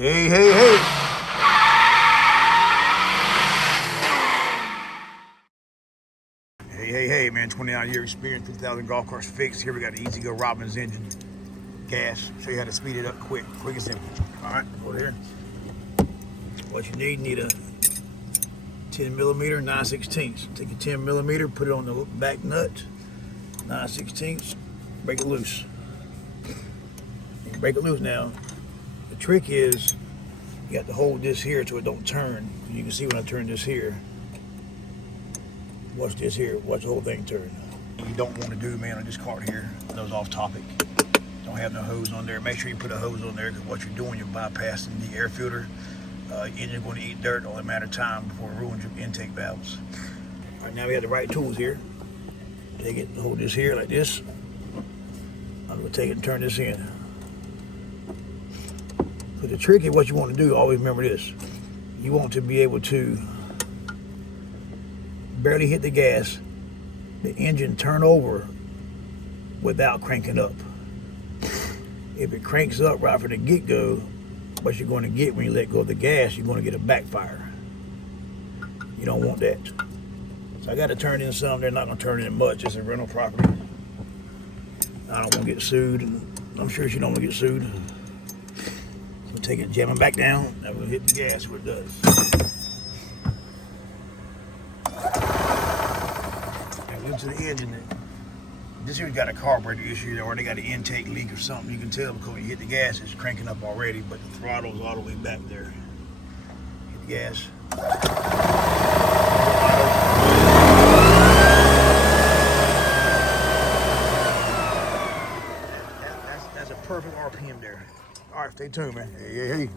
Hey, hey, hey. Hey, man, 29-year experience, 2,000 golf carts fixed. Here we got the Easy Go Robbins engine, gas. Show you how to speed it up quick and simple. All right, go here. What you need a 10 millimeter, 9/16. Take a 10 millimeter, put it on the back nut, 9/16, break it loose. You break it loose now. The trick is you have to hold this here so it don't turn. You can see when I turn this here. Watch this here. Watch the whole thing turn. You don't want to do, man, on this cart here. Those off topic. Don't have no hose on there. Make sure you put a hose on there because what you're doing, you're bypassing the air filter. Engine's going to eat dirt. Only a matter of time before it ruins your intake valves. All right, now we have the right tools here. Take it, hold this here like this. I'm going to take it and turn this in. But the trick is what you want to do. Always remember this. You want to be able to barely hit the gas, the engine turn over without cranking up. If it cranks up right from the get-go, what you're going to get when you let go of the gas, you're going to get a backfire. You don't want that. So I got to turn in some. They're not going to turn in much. It's a rental property. I don't want to get sued, and I'm sure she don't want to get sued. So take it, jam it back down. Now we'll hit the gas where it does. To the engine, this here's got a carburetor issue or they got an intake leak or something. You can tell because when you hit the gas, it's cranking up already, but the throttle's all the way back there. Hit the gas. That's a perfect RPM there. All right, stay tuned, man. Hey.